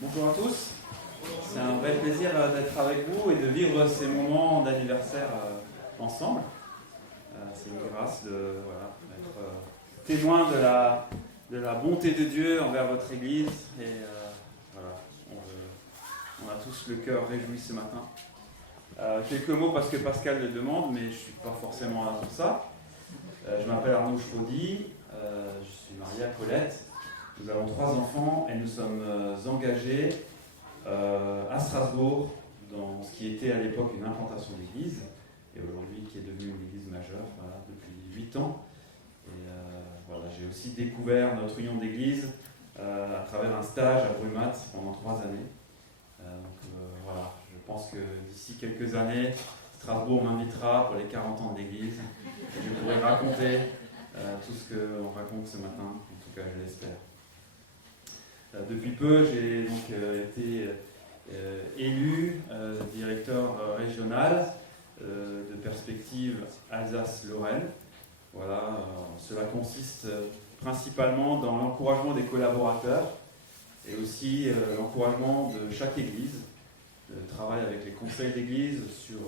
Bonjour à tous, c'est un vrai plaisir d'être avec vous et de vivre ces moments d'anniversaire ensemble. C'est une grâce d'être témoin de la bonté de Dieu envers votre Église et on a tous le cœur réjoui ce matin. Quelques mots parce que Pascal le demande, mais je ne suis pas forcément là pour ça. Je m'appelle Arnaud Chaudy, je suis marié à Colette. Nous avons 3 enfants et nous sommes engagés à Strasbourg dans ce qui était à l'époque une implantation d'église et aujourd'hui qui est devenue une église majeure depuis 8 ans. Et j'ai aussi découvert notre union d'église à travers un stage à Brumat pendant 3 années. Je pense que d'ici quelques années, Strasbourg m'invitera pour les 40 ans de l'église et je pourrai raconter tout ce qu'on raconte ce matin, en tout cas je l'espère. Depuis peu, j'ai donc été élu directeur régional de Perspective Alsace-Lorraine. Cela consiste principalement dans l'encouragement des collaborateurs et aussi l'encouragement de chaque église, le travail avec les conseils d'église sur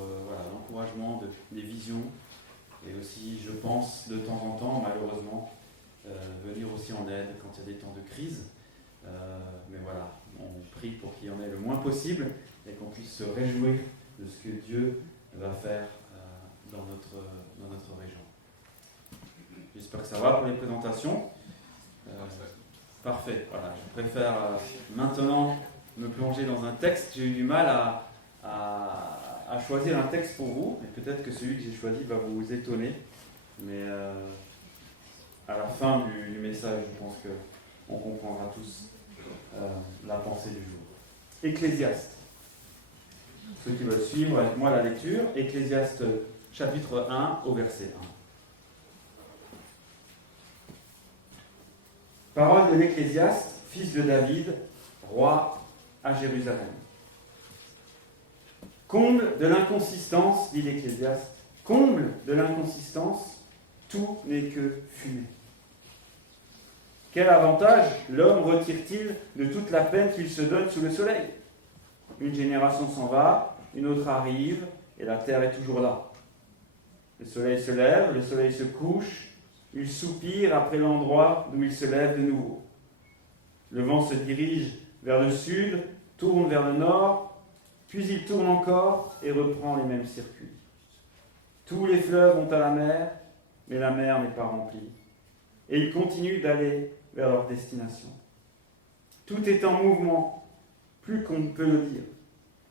l'encouragement des visions et aussi, je pense, de temps en temps, malheureusement, venir aussi en aide quand il y a des temps de crise. On prie pour qu'il y en ait le moins possible et qu'on puisse se réjouir de ce que Dieu va faire dans notre région. J'espère que ça va pour les présentations. Parfait. Je préfère maintenant me plonger dans un texte. J'ai eu du mal à choisir un texte pour vous, et peut-être que celui que j'ai choisi va vous étonner. Mais à la fin du message, je pense qu'on comprendra tous la pensée du jour. Ecclésiaste. Ceux qui veulent suivre avec moi la lecture, Ecclésiaste chapitre 1 au verset 1. Parole de l'Ecclésiaste, fils de David, roi à Jérusalem. Comble de l'inconsistance, dit l'Ecclésiaste, comble de l'inconsistance, tout n'est que fumée. Quel avantage l'homme retire-t-il de toute la peine qu'il se donne sous le soleil ? Une génération s'en va, une autre arrive, et la terre est toujours là. Le soleil se lève, le soleil se couche, il soupire après l'endroit d'où il se lève de nouveau. Le vent se dirige vers le sud, tourne vers le nord, puis il tourne encore et reprend les mêmes circuits. Tous les fleuves vont à la mer, mais la mer n'est pas remplie. Et ils continuent d'aller vers leur destination. Tout est en mouvement, plus qu'on ne peut le dire.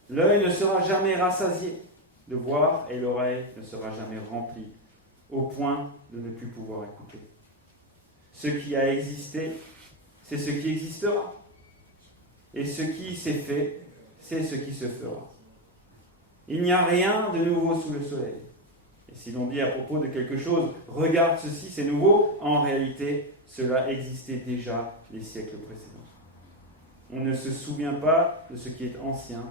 L'œil ne sera jamais rassasié de voir et l'oreille ne sera jamais remplie, au point de ne plus pouvoir écouter. Ce qui a existé, c'est ce qui existera. Et ce qui s'est fait, c'est ce qui se fera. Il n'y a rien de nouveau sous le soleil. Et si l'on dit à propos de quelque chose, regarde ceci, c'est nouveau, en réalité, cela existait déjà les siècles précédents. On ne se souvient pas de ce qui est ancien,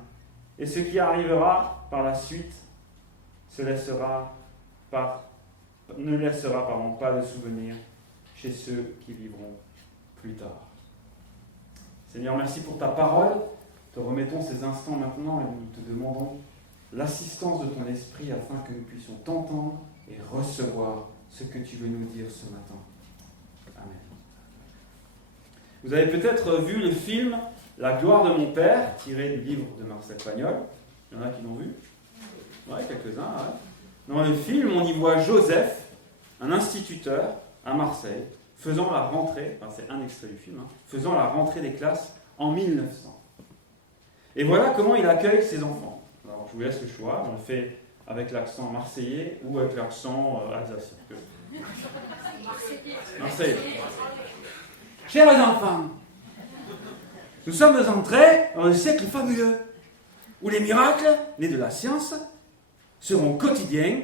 et ce qui arrivera par la suite ne laissera pas de souvenir chez ceux qui vivront plus tard. Seigneur, merci pour ta parole. Te remettons ces instants maintenant et nous te demandons l'assistance de ton esprit afin que nous puissions t'entendre et recevoir ce que tu veux nous dire ce matin. Amen. Vous avez peut-être vu le film « La gloire de mon père » tiré du livre de Marcel Pagnol. Il y en a qui l'ont vu ? Oui, quelques-uns. Ouais. Dans le film, on y voit Joseph, un instituteur à Marseille, faisant la rentrée, c'est un extrait du film, faisant la rentrée des classes en 1900. Et voilà comment il accueille ses enfants. Alors, je vous laisse le choix, on le fait avec l'accent marseillais ou avec l'accent alsacien. Marseillais. Chers enfants, nous sommes entrés dans le siècle fabuleux, où les miracles, nés de la science, seront quotidiens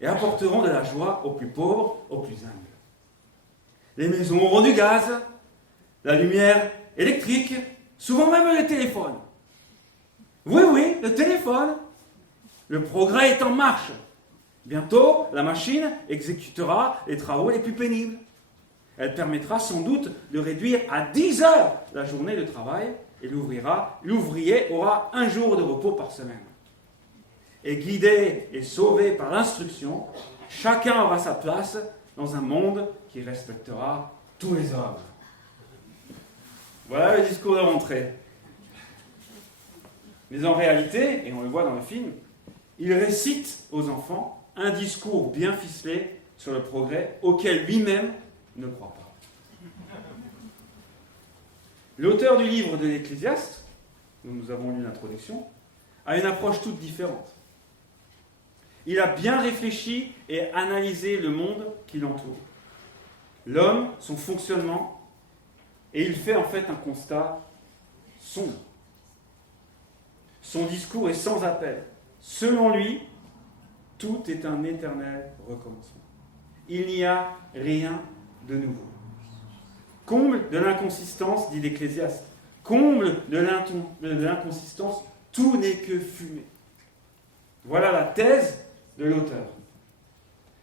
et apporteront de la joie aux plus pauvres, aux plus humbles. Les maisons auront du gaz, la lumière électrique, souvent même le téléphone. Oui, le téléphone. Le progrès est en marche. Bientôt, la machine exécutera les travaux les plus pénibles. Elle permettra sans doute de réduire à 10 heures la journée de travail et l'ouvrier aura un jour de repos par semaine. Et guidé et sauvé par l'instruction, chacun aura sa place dans un monde qui respectera tous les hommes. Voilà le discours de rentrée. Mais en réalité, et on le voit dans le film, il récite aux enfants un discours bien ficelé sur le progrès auquel lui-même ne croit pas. L'auteur du livre de l'Ecclésiaste, dont nous avons lu l'introduction, a une approche toute différente. Il a bien réfléchi et analysé le monde qui l'entoure, l'homme, son fonctionnement, et il fait en fait un constat sombre. Son discours est sans appel. Selon lui, tout est un éternel recommencement. Il n'y a rien de nouveau. Comble de l'inconsistance, dit l'Ecclésiaste. Comble de l'inconsistance, tout n'est que fumée. Voilà la thèse de l'auteur.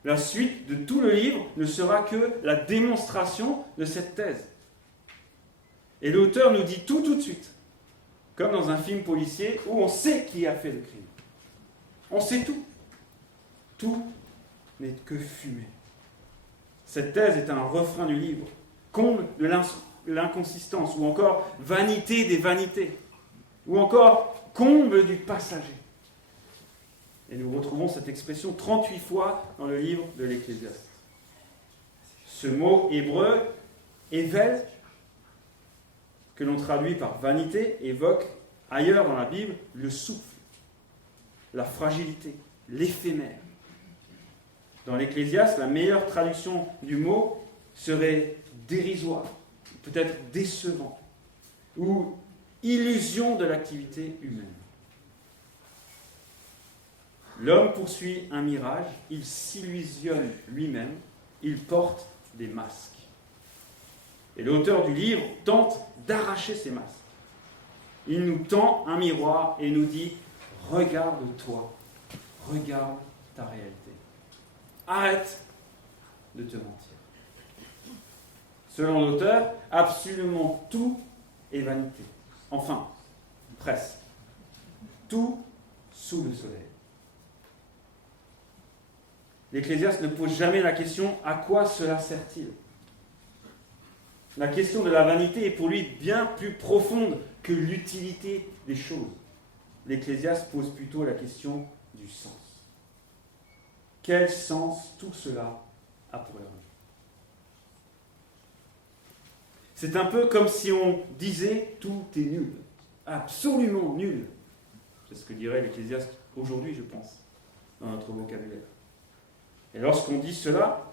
La suite de tout le livre ne sera que la démonstration de cette thèse. Et l'auteur nous dit tout de suite, comme dans un film policier où on sait qui a fait le crime. On sait tout. Tout n'est que fumée. Cette thèse est un refrain du livre, comble de l'inconsistance, ou encore vanité des vanités, ou encore comble du passager. Et nous retrouvons cette expression 38 fois dans le livre de l'Ecclésiaste. Ce mot hébreu, ével, que l'on traduit par vanité, évoque ailleurs dans la Bible le souffle, la fragilité, l'éphémère. Dans l'Ecclésiaste, la meilleure traduction du mot serait dérisoire, peut-être décevant, ou illusion de l'activité humaine. L'homme poursuit un mirage, il s'illusionne lui-même, il porte des masques. Et l'auteur du livre tente d'arracher ces masques. Il nous tend un miroir et nous dit « Regarde-toi, regarde ta réalité. Arrête de te mentir. » Selon l'auteur, absolument tout est vanité. Enfin, presque. Tout sous le soleil. L'Ecclésiaste ne pose jamais la question « À quoi cela sert-il » La question de la vanité est pour lui bien plus profonde que l'utilité des choses. L'Ecclésiaste pose plutôt la question du sens. Quel sens tout cela a pour l'homme ? C'est un peu comme si on disait tout est nul, absolument nul. C'est ce que dirait l'Ecclésiaste aujourd'hui, je pense, dans notre vocabulaire. Et lorsqu'on dit cela,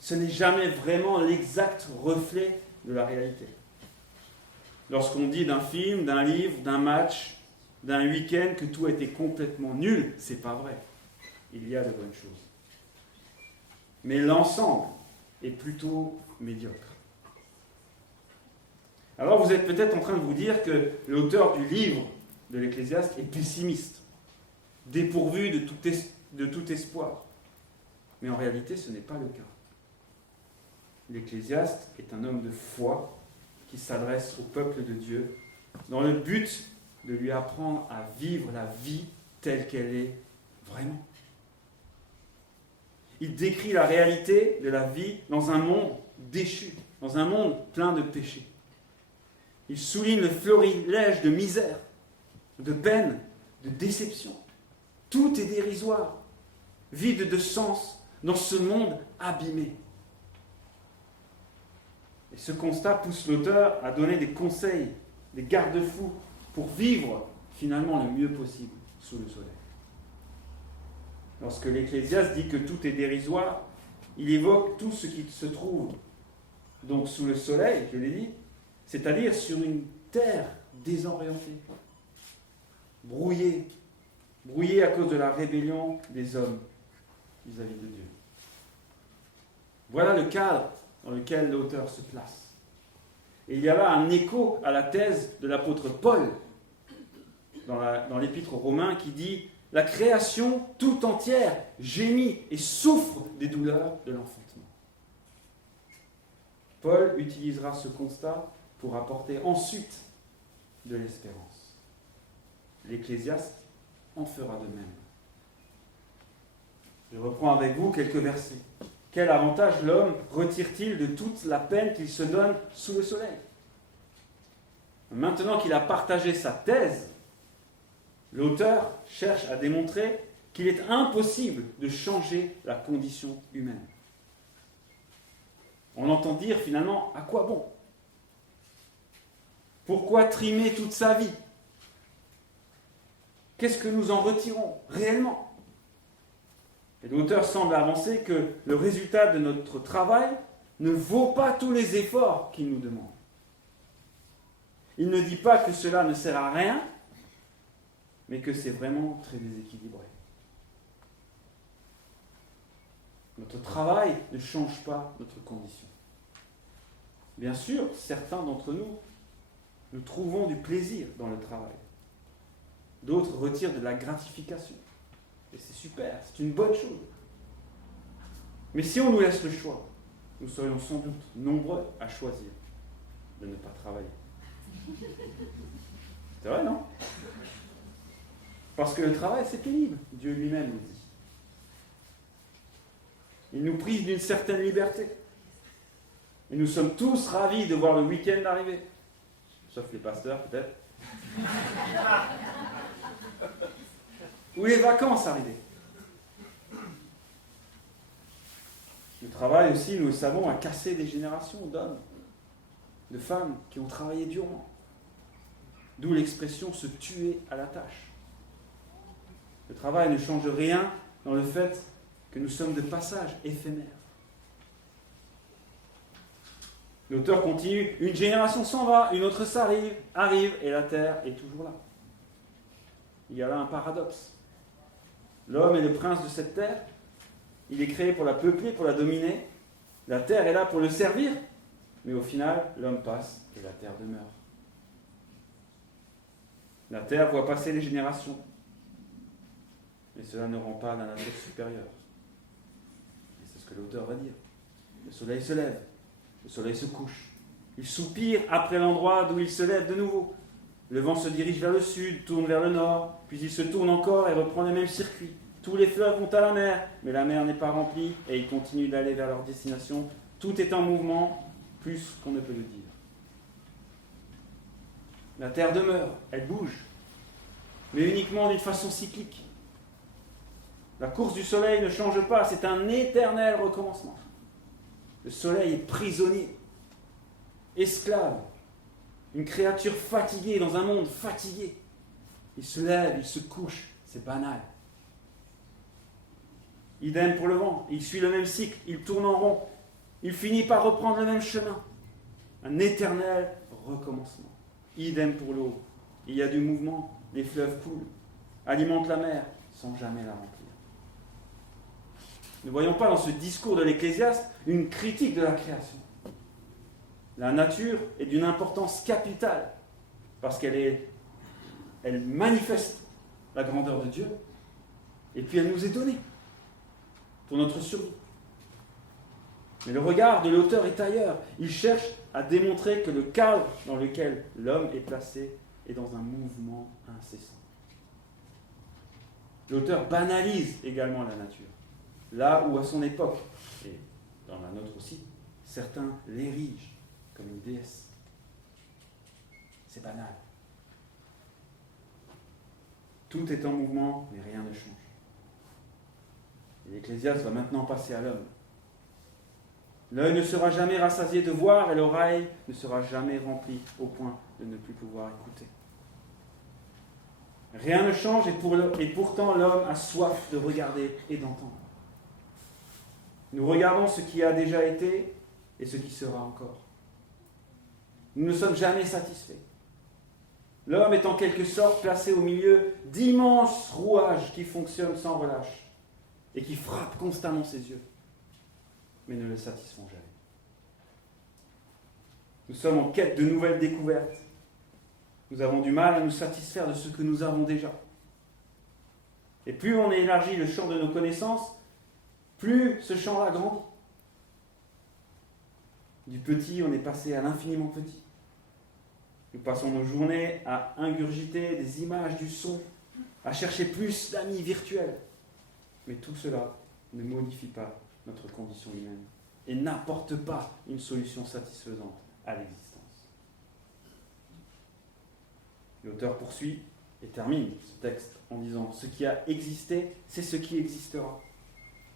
ce n'est jamais vraiment l'exact reflet de la réalité. Lorsqu'on dit d'un film, d'un livre, d'un match, d'un week-end que tout a été complètement nul, c'est pas vrai. Il y a de bonnes choses. Mais l'ensemble est plutôt médiocre. Alors vous êtes peut-être en train de vous dire que l'auteur du livre de l'Ecclésiaste est pessimiste, dépourvu de tout espoir. Mais en réalité, ce n'est pas le cas. L'Ecclésiaste est un homme de foi qui s'adresse au peuple de Dieu dans le but de lui apprendre à vivre la vie telle qu'elle est vraiment. Il décrit la réalité de la vie dans un monde déchu, dans un monde plein de péchés. Il souligne le florilège de misère, de peine, de déception. Tout est dérisoire, vide de sens dans ce monde abîmé. Et ce constat pousse l'auteur à donner des conseils, des garde-fous pour vivre finalement le mieux possible sous le soleil. Lorsque l'Ecclésiaste dit que tout est dérisoire, il évoque tout ce qui se trouve donc sous le soleil, je l'ai dit, c'est-à-dire sur une terre désorientée, brouillée à cause de la rébellion des hommes vis-à-vis de Dieu. Voilà le cadre dans lequel l'auteur se place. Et il y a là un écho à la thèse de l'apôtre Paul dans l'épître aux Romains qui dit « La création tout entière gémit et souffre des douleurs de l'enfantement. » Paul utilisera ce constat pour apporter ensuite de l'espérance. L'Ecclésiaste en fera de même. Je reprends avec vous quelques versets. Quel avantage l'homme retire-t-il de toute la peine qu'il se donne sous le soleil ? Maintenant qu'il a partagé sa thèse, l'auteur cherche à démontrer qu'il est impossible de changer la condition humaine. On entend dire finalement, à quoi bon ? Pourquoi trimer toute sa vie ? Qu'est-ce que nous en retirons réellement ? Et l'auteur semble avancer que le résultat de notre travail ne vaut pas tous les efforts qu'il nous demande. Il ne dit pas que cela ne sert à rien, mais que c'est vraiment très déséquilibré. Notre travail ne change pas notre condition. Bien sûr, certains d'entre nous trouvons du plaisir dans le travail. D'autres retirent de la gratification. Et c'est super, c'est une bonne chose. Mais si on nous laisse le choix, nous serions sans doute nombreux à choisir de ne pas travailler. C'est vrai, non ? Parce que le travail, c'est pénible. Dieu lui-même nous dit. Il nous prive d'une certaine liberté. Et nous sommes tous ravis de voir le week-end arriver. Sauf les pasteurs, peut-être. Ou les vacances arriver. Le travail aussi, nous le savons, a cassé des générations d'hommes, de femmes qui ont travaillé durement. D'où l'expression se tuer à la tâche. Le travail ne change rien dans le fait que nous sommes de passage éphémère. L'auteur continue, une génération s'en va, une autre arrive, et la terre est toujours là. Il y a là un paradoxe. L'homme est le prince de cette terre, il est créé pour la peupler, pour la dominer, la terre est là pour le servir, mais au final, l'homme passe et la terre demeure. La terre voit passer les générations, mais cela ne rend pas la nature supérieure. Et c'est ce que l'auteur va dire. Le soleil se lève, le soleil se couche. Il soupire après l'endroit d'où il se lève de nouveau. Le vent se dirige vers le sud, tourne vers le nord, puis il se tourne encore et reprend le même circuit. Tous les fleuves vont à la mer, mais la mer n'est pas remplie et ils continuent d'aller vers leur destination. Tout est en mouvement, plus qu'on ne peut le dire. La terre demeure, elle bouge, mais uniquement d'une façon cyclique. La course du soleil ne change pas, c'est un éternel recommencement. Le soleil est prisonnier, esclave, une créature fatiguée dans un monde fatigué. Il se lève, il se couche, c'est banal. Idem pour le vent, il suit le même cycle, il tourne en rond, il finit par reprendre le même chemin. Un éternel recommencement. Idem pour l'eau, il y a du mouvement, les fleuves coulent, alimentent la mer sans jamais la remplir. Ne voyons pas dans ce discours de l'Ecclésiaste une critique de la création. La nature est d'une importance capitale parce qu'elle manifeste la grandeur de Dieu et puis elle nous est donnée pour notre survie. Mais le regard de l'auteur est ailleurs. Il cherche à démontrer que le cadre dans lequel l'homme est placé est dans un mouvement incessant. L'auteur banalise également la nature. Là où à son époque, et dans la nôtre aussi, certains l'érigent comme une déesse. C'est banal. Tout est en mouvement, mais rien ne change. Et l'Ecclésiaste va maintenant passer à l'homme. L'œil ne sera jamais rassasié de voir et l'oreille ne sera jamais remplie au point de ne plus pouvoir écouter. Rien ne change et pourtant l'homme a soif de regarder et d'entendre. Nous regardons ce qui a déjà été et ce qui sera encore. Nous ne sommes jamais satisfaits. L'homme est en quelque sorte placé au milieu d'immenses rouages qui fonctionnent sans relâche et qui frappent constamment ses yeux, mais ne le satisfont jamais. Nous sommes en quête de nouvelles découvertes. Nous avons du mal à nous satisfaire de ce que nous avons déjà. Et plus on élargit le champ de nos connaissances, plus ce champ-là grandit. Du petit, on est passé à l'infiniment petit. Nous passons nos journées à ingurgiter des images, du son, à chercher plus d'amis virtuels. Mais tout cela ne modifie pas notre condition humaine et n'apporte pas une solution satisfaisante à l'existence. L'auteur poursuit et termine ce texte en disant « Ce qui a existé, c'est ce qui existera.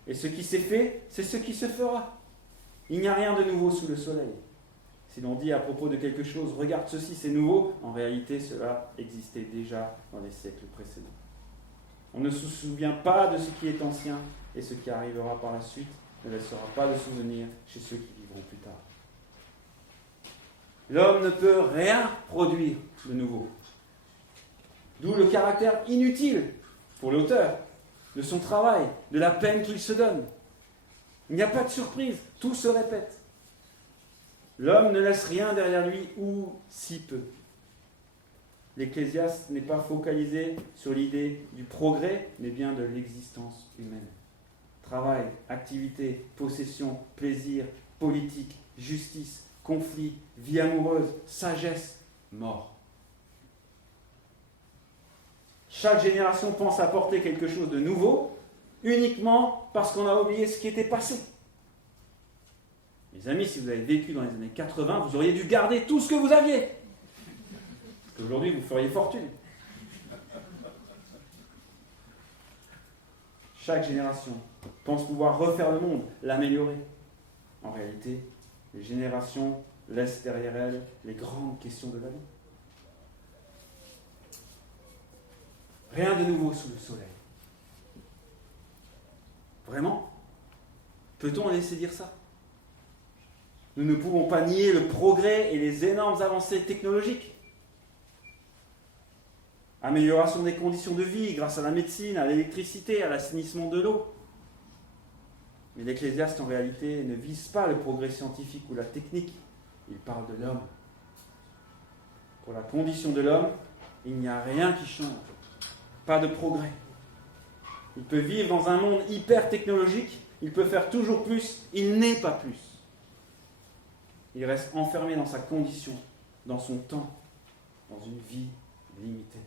Et ce qui s'est fait, c'est ce qui se fera. Il n'y a rien de nouveau sous le soleil. Si l'on dit à propos de quelque chose « Regarde ceci, c'est nouveau », en réalité, cela existait déjà dans les siècles précédents. On ne se souvient pas de ce qui est ancien, et ce qui arrivera par la suite ne laissera pas de souvenir chez ceux qui vivront plus tard. L'homme ne peut rien produire de nouveau. D'où le caractère inutile, pour l'auteur, de son travail, de la peine qu'il se donne. Il n'y a pas de surprise, tout se répète. L'homme ne laisse rien derrière lui, ou si peu. L'Ecclésiaste n'est pas focalisé sur l'idée du progrès, mais bien de l'existence humaine. Travail, activité, possession, plaisir, politique, justice, conflit, vie amoureuse, sagesse, mort. Chaque génération pense apporter quelque chose de nouveau, uniquement parce qu'on a oublié ce qui était passé. Mes amis, si vous avez vécu dans les années 80, vous auriez dû garder tout ce que vous aviez. Parce qu'aujourd'hui, vous feriez fortune. Chaque génération pense pouvoir refaire le monde, l'améliorer. En réalité, les générations laissent derrière elles les grandes questions de la vie. Rien de nouveau sous le soleil. Vraiment ? Peut-on laisser dire ça ? Nous ne pouvons pas nier le progrès et les énormes avancées technologiques. Amélioration des conditions de vie grâce à la médecine, à l'électricité, à l'assainissement de l'eau. Mais l'Ecclésiaste, en réalité, ne vise pas le progrès scientifique ou la technique. Il parle de l'homme. Pour la condition de l'homme, il n'y a rien qui change. Pas de progrès. Il peut vivre dans un monde hyper technologique, il peut faire toujours plus, il n'est pas plus. Il reste enfermé dans sa condition, dans son temps, dans une vie limitée.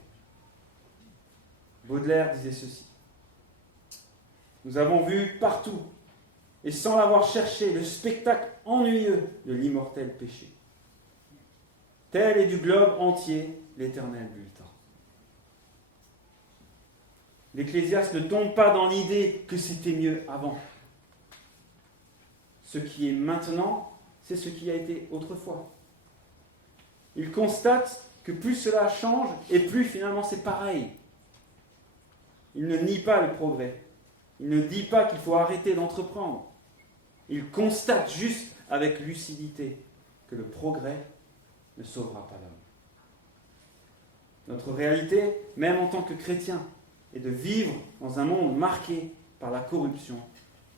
Baudelaire disait ceci. Nous avons vu partout, et sans l'avoir cherché, le spectacle ennuyeux de l'immortel péché. Tel est du globe entier l'éternel bulletin. L'Ecclésiaste ne tombe pas dans l'idée que c'était mieux avant. Ce qui est maintenant, c'est ce qui a été autrefois. Il constate que plus cela change, et plus finalement c'est pareil. Il ne nie pas le progrès. Il ne dit pas qu'il faut arrêter d'entreprendre. Il constate juste avec lucidité que le progrès ne sauvera pas l'homme. Notre réalité, même en tant que chrétien, est de vivre dans un monde marqué par la corruption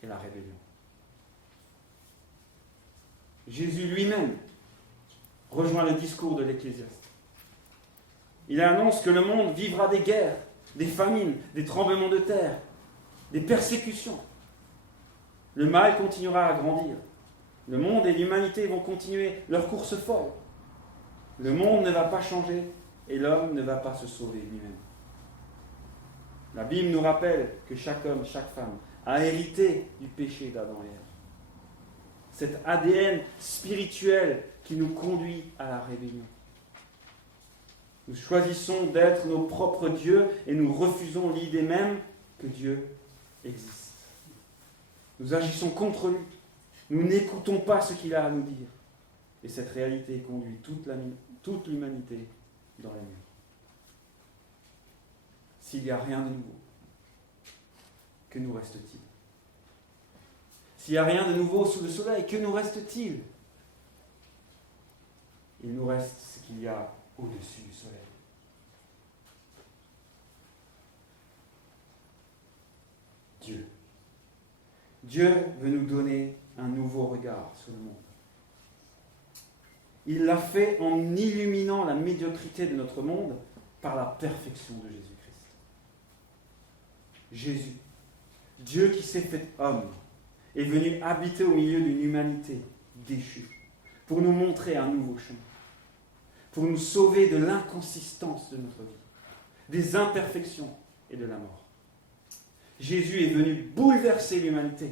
et la rébellion. Jésus lui-même rejoint le discours de l'Ecclésiaste. Il annonce que le monde vivra des guerres, des famines, des tremblements de terre, des persécutions. Le mal continuera à grandir. Le monde et l'humanité vont continuer leur course folle. Le monde ne va pas changer et l'homme ne va pas se sauver lui-même. La Bible nous rappelle que chaque homme, chaque femme a hérité du péché d'Adam et Ève. Cet ADN spirituel qui nous conduit à la rébellion. Nous choisissons d'être nos propres dieux et nous refusons l'idée même que Dieu existe. Nous agissons contre lui. Nous n'écoutons pas ce qu'il a à nous dire. Et cette réalité conduit toute l'humanité dans les murs. S'il n'y a rien de nouveau, que nous reste-t-il ? S'il n'y a rien de nouveau sous le soleil, que nous reste-t-il ? Il nous reste ce qu'il y a au-dessus du soleil. Dieu. Dieu veut nous donner un nouveau regard sur le monde. Il l'a fait en illuminant la médiocrité de notre monde par la perfection de Jésus-Christ. Jésus, Dieu qui s'est fait homme, est venu habiter au milieu d'une humanité déchue, pour nous montrer un nouveau chemin, pour nous sauver de l'inconsistance de notre vie, des imperfections et de la mort. Jésus est venu bouleverser l'humanité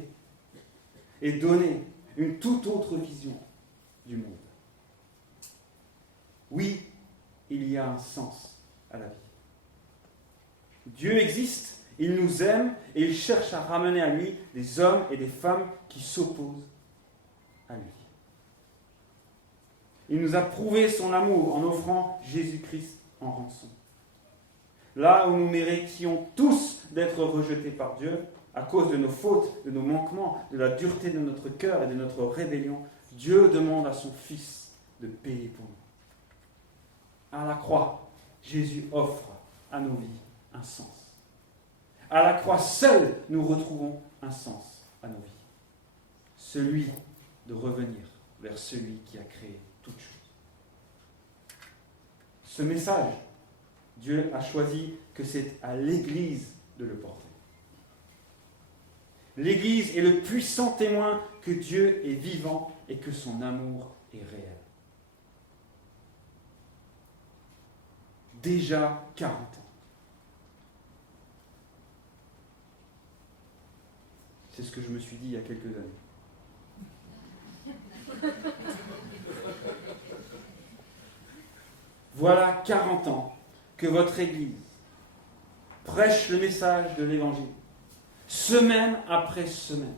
et donner une toute autre vision du monde. Oui, il y a un sens à la vie. Dieu existe, il nous aime et il cherche à ramener à lui des hommes et des femmes qui s'opposent à lui. Il nous a prouvé son amour en offrant Jésus-Christ en rançon. Là où nous méritions tous d'être rejetés par Dieu, à cause de nos fautes, de nos manquements, de la dureté de notre cœur et de notre rébellion, Dieu demande à son Fils de payer pour nous. À la croix, Jésus offre à nos vies un sens. À la croix seule, nous retrouvons un sens à nos vies. Celui de revenir vers celui qui a créé toutes choses. Ce message, Dieu a choisi que c'est à l'Église de le porter. L'Église est le puissant témoin que Dieu est vivant et que son amour est réel. Déjà 40 ans. C'est ce que je me suis dit il y a quelques années. Voilà 40 ans que votre Église prêche le message de l'Évangile, semaine après semaine.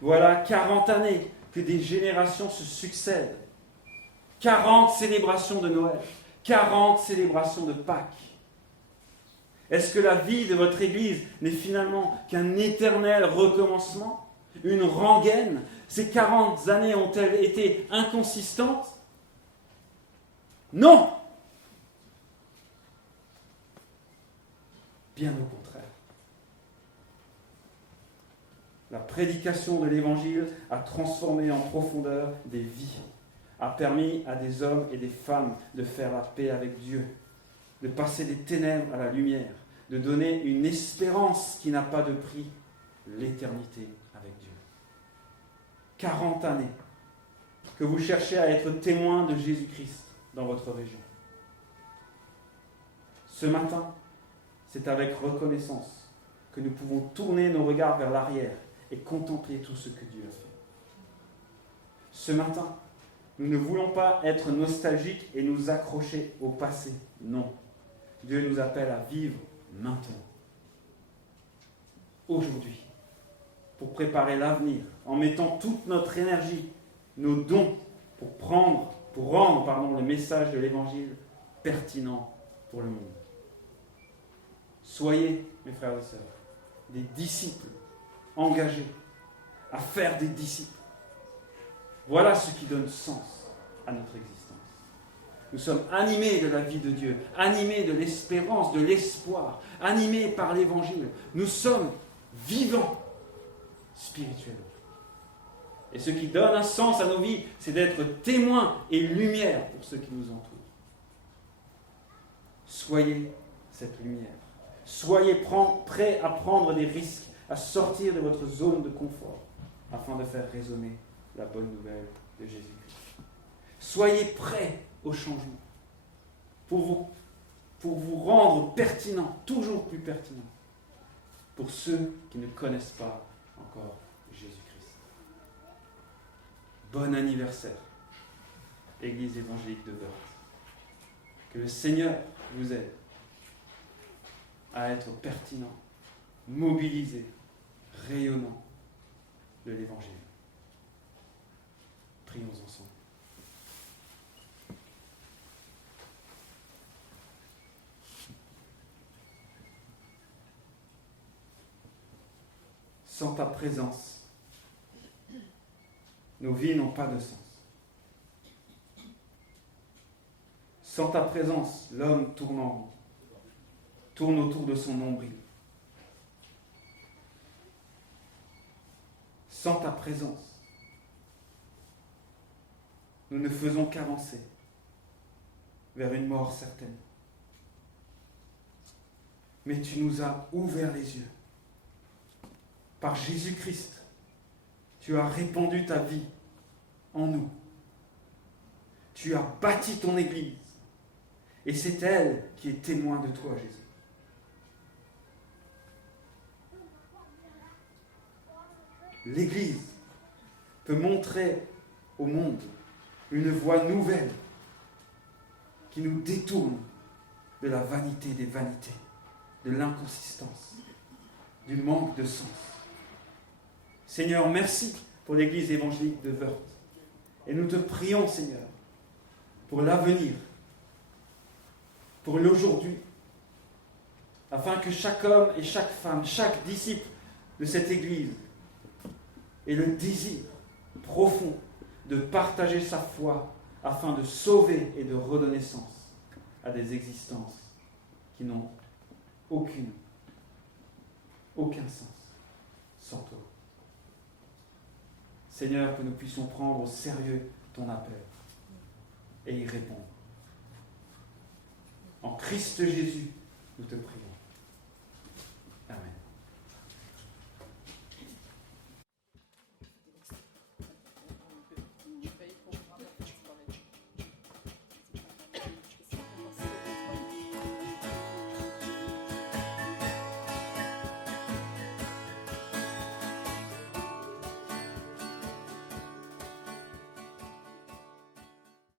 Voilà 40 années que des générations se succèdent. 40 célébrations de Noël, 40 célébrations de Pâques. Est-ce que la vie de votre Église n'est finalement qu'un éternel recommencement, une rengaine? Ces 40 années ont-elles été inconsistantes? Non! Bien au contraire. La prédication de l'Évangile a transformé en profondeur des vies, a permis à des hommes et des femmes de faire la paix avec Dieu, de passer des ténèbres à la lumière, de donner une espérance qui n'a pas de prix, l'éternité avec Dieu. 40 années que vous cherchez à être témoin de Jésus-Christ dans votre région. Ce matin, c'est avec reconnaissance que nous pouvons tourner nos regards vers l'arrière et contempler tout ce que Dieu a fait. Ce matin, nous ne voulons pas être nostalgiques et nous accrocher au passé. Non. Dieu nous appelle à vivre maintenant. Aujourd'hui. Pour préparer l'avenir, en mettant toute notre énergie, nos dons, pour rendre le message de l'Évangile pertinent pour le monde. Soyez, mes frères et sœurs, des disciples engagés à faire des disciples. Voilà ce qui donne sens à notre existence. Nous sommes animés de la vie de Dieu, animés de l'espérance, de l'espoir, animés par l'Évangile. Nous sommes vivants spirituellement. Et ce qui donne un sens à nos vies, c'est d'être témoins et lumière pour ceux qui nous entourent. Soyez cette lumière. Soyez prêts à prendre des risques, à sortir de votre zone de confort, afin de faire résonner la bonne nouvelle de Jésus-Christ. Soyez prêts au changement, pour vous rendre pertinent, toujours plus pertinent, pour ceux qui ne connaissent pas encore Jésus-Christ. Bon anniversaire, Église évangélique de Wörth. Que le Seigneur vous aide à être pertinent, mobilisé, rayonnant de l'Évangile. Prions ensemble. Sans ta présence, nos vies n'ont pas de sens. Sans ta présence, l'homme tourne en rond, tourne autour de son nombril. Sans ta présence, nous ne faisons qu'avancer vers une mort certaine. Mais tu nous as ouvert les yeux. Par Jésus-Christ, tu as répandu ta vie en nous Tu as bâti ton Église. Et c'est elle qui est témoin de toi, Jésus. L'Église peut montrer au monde une voie nouvelle qui nous détourne de la vanité des vanités, de l'inconsistance, du manque de sens. Seigneur, merci pour l'Église évangélique de Wörth. Et nous te prions, Seigneur, pour l'avenir, pour l'aujourd'hui, afin que chaque homme et chaque femme, chaque disciple de cette Église ait le désir profond de partager sa foi afin de sauver et de redonner sens à des existences qui n'ont aucun sens sans toi. Seigneur, que nous puissions prendre au sérieux ton appel et y répondre. En Christ Jésus, nous te prions.